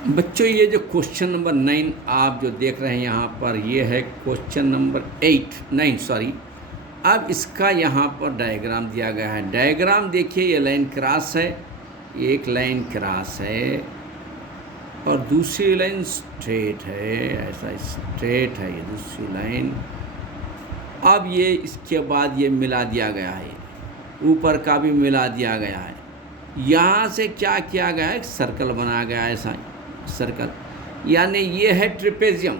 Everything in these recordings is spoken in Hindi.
बच्चों ये जो क्वेश्चन नंबर 9 आप जो देख रहे हैं यहाँ पर, ये है क्वेश्चन नंबर 9 सॉरी। अब इसका यहाँ पर डायग्राम दिया गया है। डायग्राम देखिए, ये लाइन क्रॉस है, एक लाइन क्रॉस है और दूसरी लाइन स्ट्रेट है, ऐसा स्ट्रेट है ये दूसरी लाइन। अब ये इसके बाद ये मिला दिया गया है, ऊपर का भी मिला दिया गया है। यहाँ से क्या किया गया है, एक सर्कल बनाया गया है, ऐसा सर्कल, यानी ये है ट्रिपेजियम।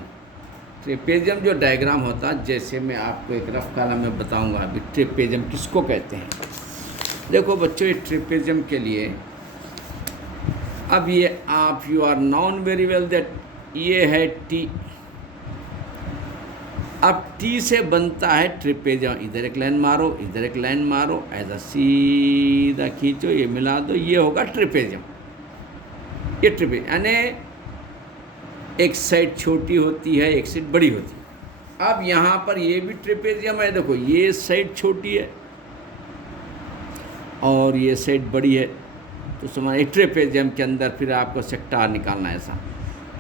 ट्रिपेजियम जो डायग्राम होता है, जैसे मैं आपको एक रफ कॉलम में बताऊंगा अभी ट्रिपेजियम किसको कहते हैं। देखो बच्चों, ये ट्रिपेजियम के लिए अब ये आप you are known very well that ये है टी। अब टी से बनता है ट्रिपेजियम। इधर एक लाइन मारो, इधर एक लाइन मारो, ऐसा सीधा खींचो, ये मिला दो, ये होगा ट्रिपेजियम। ये ट्रिपेजियम यानी एक साइड छोटी होती है, एक साइड बड़ी होती है। अब यहाँ पर ये भी ट्रिपेजियम है, देखो ये साइड छोटी है और ये साइड बड़ी है, तो समझ ट्रिपेजियम के अंदर फिर आपको सेक्टार निकालना है ऐसा।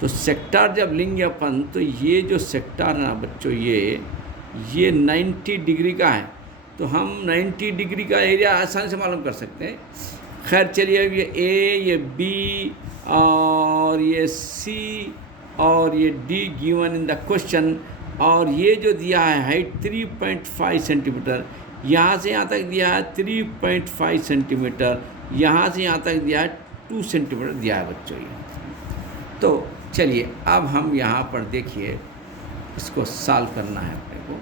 तो सेक्टार जब लेंगे अपन, तो ये जो सेक्टार है ना बच्चों, ये 90 डिग्री का है, तो हम 90 डिग्री का एरिया आसानी से मालूम कर सकते हैं। खैर चलिए, ये ए, ये बी और ये सी और ये D given in the question, और ये जो दिया है हाइट 3.5 सेंटीमीटर, यहाँ से यहाँ तक दिया है 3.5 सेंटीमीटर, यहाँ से यहाँ तक दिया है 2 सेंटीमीटर दिया है बच्चों ये। तो चलिए अब हम यहाँ पर देखिए, इसको सॉल्व करना है अपने को।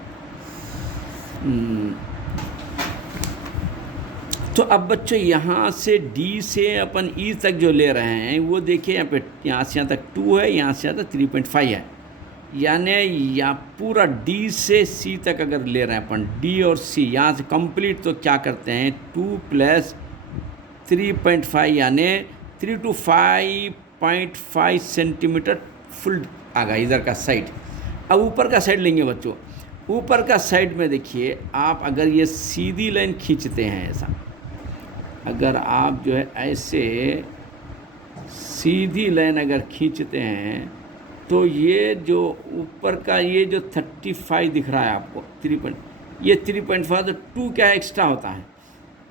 तो अब बच्चों यहाँ से डी से अपन ई तक जो ले रहे हैं, वो देखिए यहाँ पे, यहाँ से यहाँ तक 2 है, यहाँ से यहाँ तक 3.5 है, यानी यहाँ पूरा डी से सी तक अगर ले रहे हैं अपन, डी और सी यहाँ से कंप्लीट, तो क्या करते हैं 2 + 3.5 यानी 3 to 5.5 सेंटीमीटर फुल आ गया इधर का साइड। अब ऊपर का साइड लेंगे बच्चों। ऊपर का साइड में देखिए, आप अगर ये सीधी लाइन खींचते हैं ऐसा, अगर आप जो है ऐसे सीधी लाइन अगर खींचते हैं, तो ये जो ऊपर का ये जो 35 दिख रहा है आपको, 3.5, तो 2 क्या एक्स्ट्रा होता है,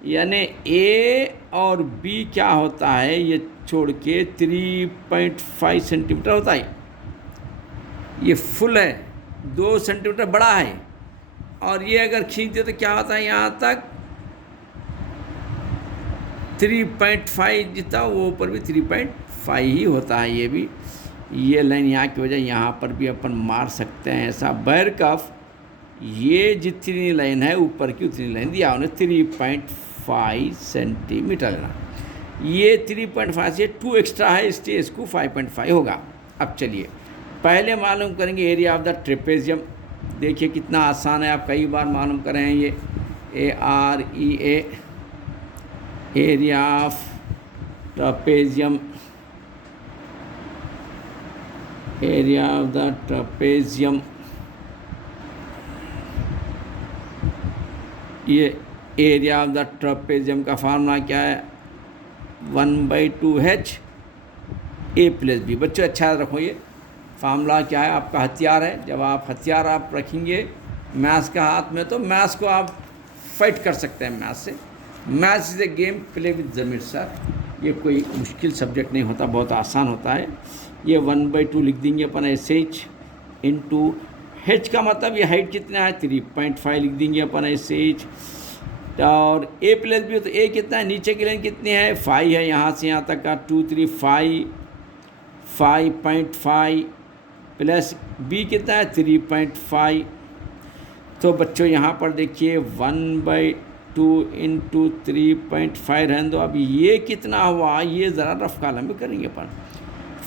यानी ए और बी क्या होता है, ये छोड़ के 3.5 सेंटीमीटर होता है। ये फुल है, 2 सेंटीमीटर बड़ा है, और ये अगर खींच दे तो क्या होता है, यहाँ तक 3.5 जितना, वो ऊपर भी 3.5 ही होता है। ये भी, ये लाइन यहाँ की वजह यहाँ पर भी अपन मार सकते हैं ऐसा। बैर कफ ये जितनी लाइन है ऊपर की, उतनी लाइन दिया उन्हें 3.5 सेंटीमीटर लेना। ये 3.5 से 2 एक्स्ट्रा है, इसलिए इसको 5.5 होगा। अब चलिए पहले मालूम करेंगे एरिया ऑफ द ट्रेपेजियम। देखिए कितना आसान है, आप कई बार मालूम कर रहे हैं। ये AREA, area of trapezium, area of the trapezium. ये एरिया ऑफ द ट्रेपेजियम का फार्मूला क्या है, 1/2H A + B। बच्चों अच्छा रखो, ये फार्मूला क्या है, आपका हथियार है। जब आप हथियार आप रखेंगे मैथ्स का हाथ में, तो मैथ्स को आप फाइट कर सकते हैं मैथ्स से। Maths is a game play with Zamir sir. ये कोई मुश्किल सब्जेक्ट नहीं होता, बहुत आसान होता है। ये 1/2 लिख देंगे अपन ऐसे ही, इंटू H का मतलब ये हाइट कितना है 3.5 लिख देंगे अपन ऐसे ही। और A + B, तो A कितना है, नीचे की लाइन कितनी है 5 है, यहाँ से यहाँ तक का 2 3 5.5 प्लस B कितना है 3.5। तो बच्चों यहाँ पर देखिए 1/2 इंटू 3.5 रहने दो। अब ये कितना हुआ, ये ज़रा रफ कॉलम में करेंगे अपन।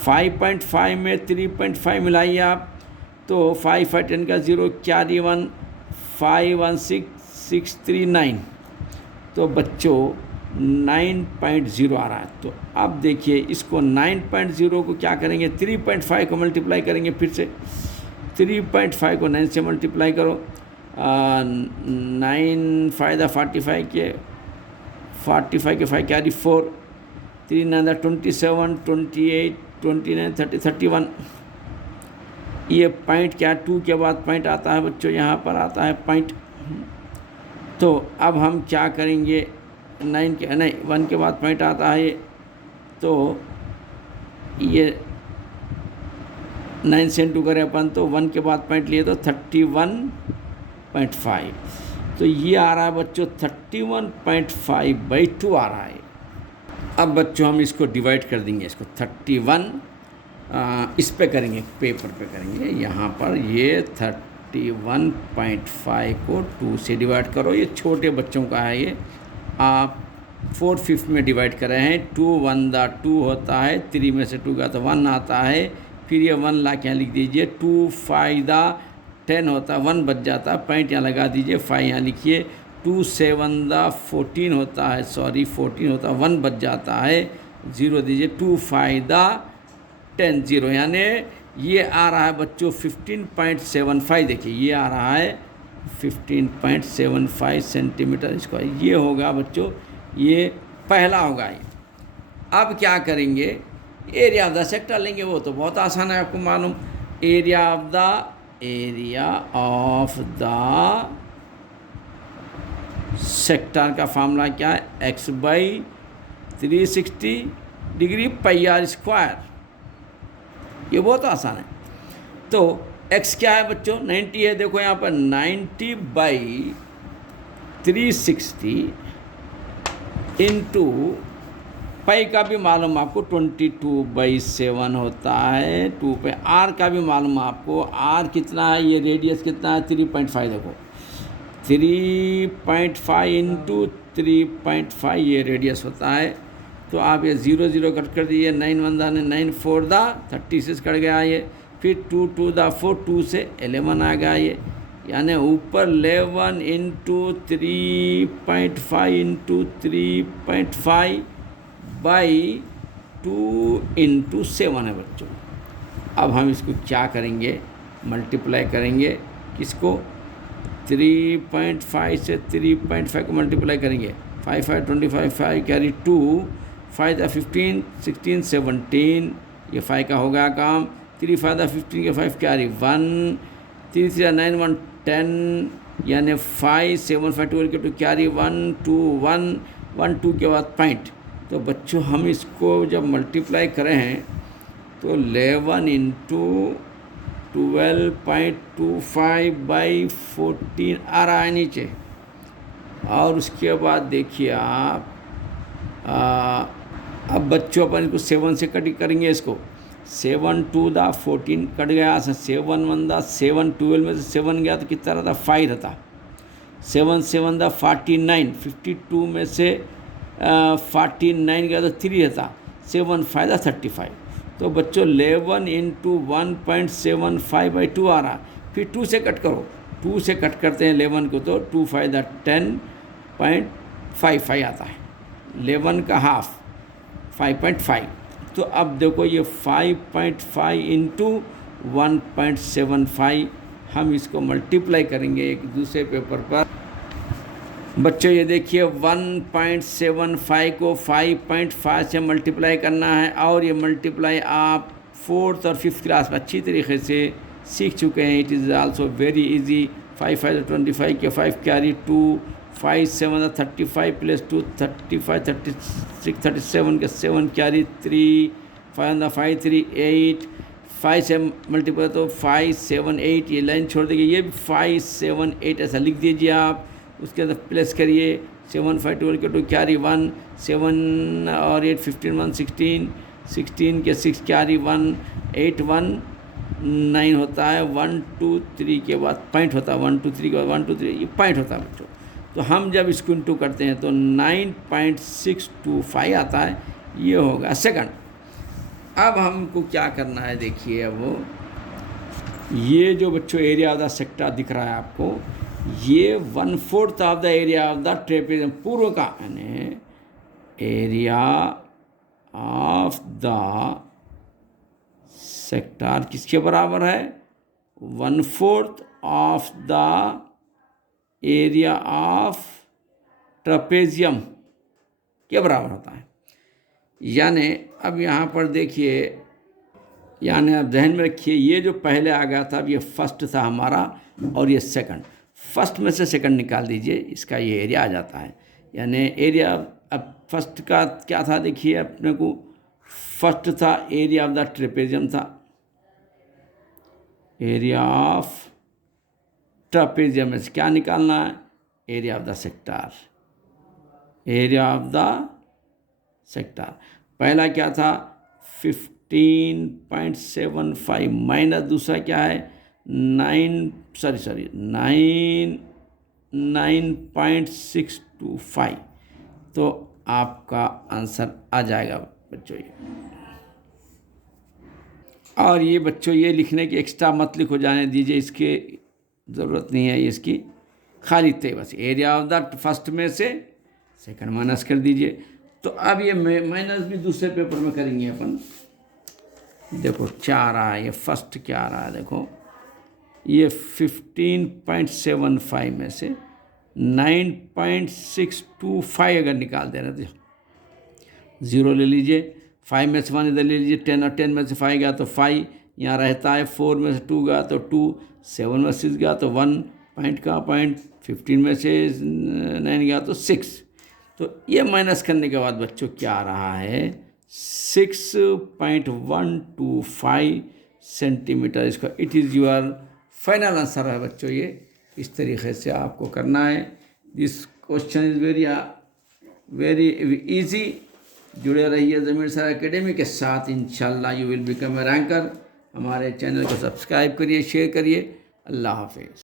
5.5 में 3.5 मिलाइए आप, तो 5 × 10 का 0 4 1 516,639। तो बच्चों 9.0 आ रहा है। तो अब देखिए इसको 9.0 को क्या करेंगे, 3.5 को मल्टीप्लाई करेंगे। फिर से 3.5 को 9 से मल्टीप्लाई करो, 9 फ़ायदा 45 के 5 क्या रही 4, 3 9 27 28 29, 30, 31। ये पॉइंट क्या, 2 के बाद पॉइंट आता है बच्चों, यहाँ पर आता है पॉइंट। तो अब हम क्या करेंगे, 9 के नहीं 1 के बाद पॉइंट आता है, तो ये 9 से इंटू करें अपन तो 1 के बाद पॉइंट लिए तो 31.5। तो ये आ रहा है बच्चों 31.5/2 आ रहा है। अब बच्चों हम इसको डिवाइड कर देंगे, इसको 31 इस पे करेंगे, पेपर पे करेंगे। यहाँ पर ये 31.5 को 2 से डिवाइड करो। ये छोटे बच्चों का है, ये आप 4/5 में डिवाइड कर रहे हैं। 2 1 दा 2 होता है, 3 में से 2 का तो 1 आता है, फिर ये 1 ला के यहाँ लिख दीजिए। 2 5 दा 10 होता है, 1 बच जाता है, पॉइंट यहाँ लगा दीजिए, 5 यहाँ लिखिए। 2 7 दा 14 होता है, सॉरी 14 होता है, 1 बच जाता है, 0 दीजिए। 2 5 दा 10 0, यानी ये आ रहा है बच्चों 15.75। देखिए ये आ रहा है 15.75 सेंटीमीटर स्क्वायर। ये होगा बच्चों, ये पहला होगा। ये अब क्या करेंगे, एरिया ऑफ द सेक्टर लेंगे। वो तो बहुत आसान है, आपको मालूम। एरिया ऑफ द सेक्टर का फार्मूला क्या है, x/360 degree pi r square. ये बहुत आसान है। तो x क्या है बच्चों, 90 है। देखो यहाँ पर 90/360 इंटू पाई का भी मालूम आपको 22/7 होता है। 2 पे r का भी मालूम आपको, r कितना है, ये रेडियस कितना है 3.5। देखो 3.5 इंटू 3.5 ये रेडियस होता है। तो आप ये 0 0 कट कर दीजिए, 9 1 दा 9 4 दा 36 कट गया ये। फिर 2 2 दा 4, 2 से 11 आ गया ये, यानी ऊपर 11 इंटू 3.5 इंटू 3.5/2 इंटू 7 है बच्चों। अब हम इसको क्या करेंगे, मल्टीप्लाई करेंगे, किसको, 3.5 से 3.5 को मल्टीप्लाई करेंगे। 5 5 25, 5 कैरी 2, 5 दा 15, 16 17, ये 5 का हो गया काम। 3 5 दा 15 के 5 कैरी 1, 3 3 9 1 10, यानी 5 7 5 12 के 2 कैरी 1 2 1 1 2 के बाद पॉइंट। तो बच्चों हम इसको जब मल्टीप्लाई करें हैं तो 11 इंटू 12.25/14 आ रहा है नीचे। और उसके बाद देखिए आप, अब बच्चों अपन इसको 7 से कट करेंगे। इसको 7 2 दा 14 कट गया, 7 1 दा 7, 12 में से 7 गया तो कितना रहता, 5 रहता। 7 7 दा 49, 52 में से 49 गया तो 3 रहता। 7 5 दा 35। तो बच्चों 11 इंटू 1.75/2 आ रहा। फिर 2 से कट करो, 2 से कट करते हैं 11 को तो 2 5 दा 10.55 आता है। 11 का हाफ 5.5। तो अब देखो ये 5.5 इंटू 1.75, हम इसको मल्टीप्लाई करेंगे एक दूसरे पेपर पर। बच्चों ये देखिए 1.75 को 5.5 से मल्टीप्लाई करना है, और ये मल्टीप्लाई आप 4th और 5th क्लास में अच्छी तरीके से सीख चुके हैं। It is also very easy. 5 5 25 के 5 कैरी 2, 5 7 35 प्लस 2 35 36 37 के 7 कैरी 3, 5 5 3 8, 5 से मल्टीप्लाई तो 5 7 8, ये लाइन छोड़ देंगे, ये भी 5 7 8 ऐसा लिख दीजिए आप। उसके बाद प्लस करिए 7 5 12 के 2 कैरी 1, 7 और 8 15 1 16, 16 के 6 कैरी 1, 8 1 9 होता है। 1 2 3 के बाद पॉइंट होता है, 1 2 3 के बाद 1 2 3 ये पॉइंट होता है बच्चों। तो हम जब इसको इंटू करते हैं तो 9.625 आता है, ये होगा सेकंड। अब हमको क्या करना है, देखिए अब ये जो बच्चों एरिया ऑफ द सेक्टर दिख रहा है आपको, ये 1/4 of the area of the trapezium, पूर्व का, यानी एरिया ऑफ द सेक्टर किसके बराबर है, 1/4 of the area of trapezium के बराबर होता है। यानी अब यहाँ पर देखिए यानी आप जहन में रखिए, ये जो पहले आ गया था, अब ये फर्स्ट था हमारा और ये सेकंड। फर्स्ट में से सेकंड निकाल दीजिए, इसका ये एरिया आ जाता है। यानी एरिया, अब फर्स्ट का क्या था देखिए अपने को, फर्स्ट था एरिया ऑफ द ट्रेपेजियम था, एरिया ऑफ ट्रेपेजियम में से क्या निकालना है, area of the sector, area of the sector. पहला क्या था 15.75 माइनस दूसरा क्या है 9.625, तो आपका आंसर आ जाएगा बच्चों ये। और ये बच्चों ये लिखने की एक्स्ट्रा मत लिखो, जाने दीजिए, इसकी ज़रूरत नहीं है इसकी, खाली थे बस एरिया ऑफ द फर्स्ट में से सेकंड माइनस कर दीजिए। तो अब ये माइनस भी दूसरे पेपर में करेंगे अपन। देखो क्या आ रहा है, ये फर्स्ट क्या आ रहा है, देखो ये 15.75 में से 9.625 अगर निकाल दे रहे तो 0 ले लीजिए, 5 में से 1 इधर ले लीजिए, 10 और 10 में से 5 गया तो 5 यहाँ रहता है, 4 में से 2 गया तो 2, 7 में से 6 गया तो 1 पॉइंट का पॉइंट, 15 में से 9 गया तो 6। तो ये माइनस करने के बाद बच्चों क्या आ रहा है 6.125 सेंटीमीटर इसका। It is your final answer है बच्चों। ये इस तरीके से आपको करना है। This question is very easy. जुड़े रहिए ज़मीर सर एकेडमी के साथ, इंशाल्लाह you will become a ranker. हमारे चैनल को सब्सक्राइब करिए, शेयर करिए। अल्लाह हाफिज़।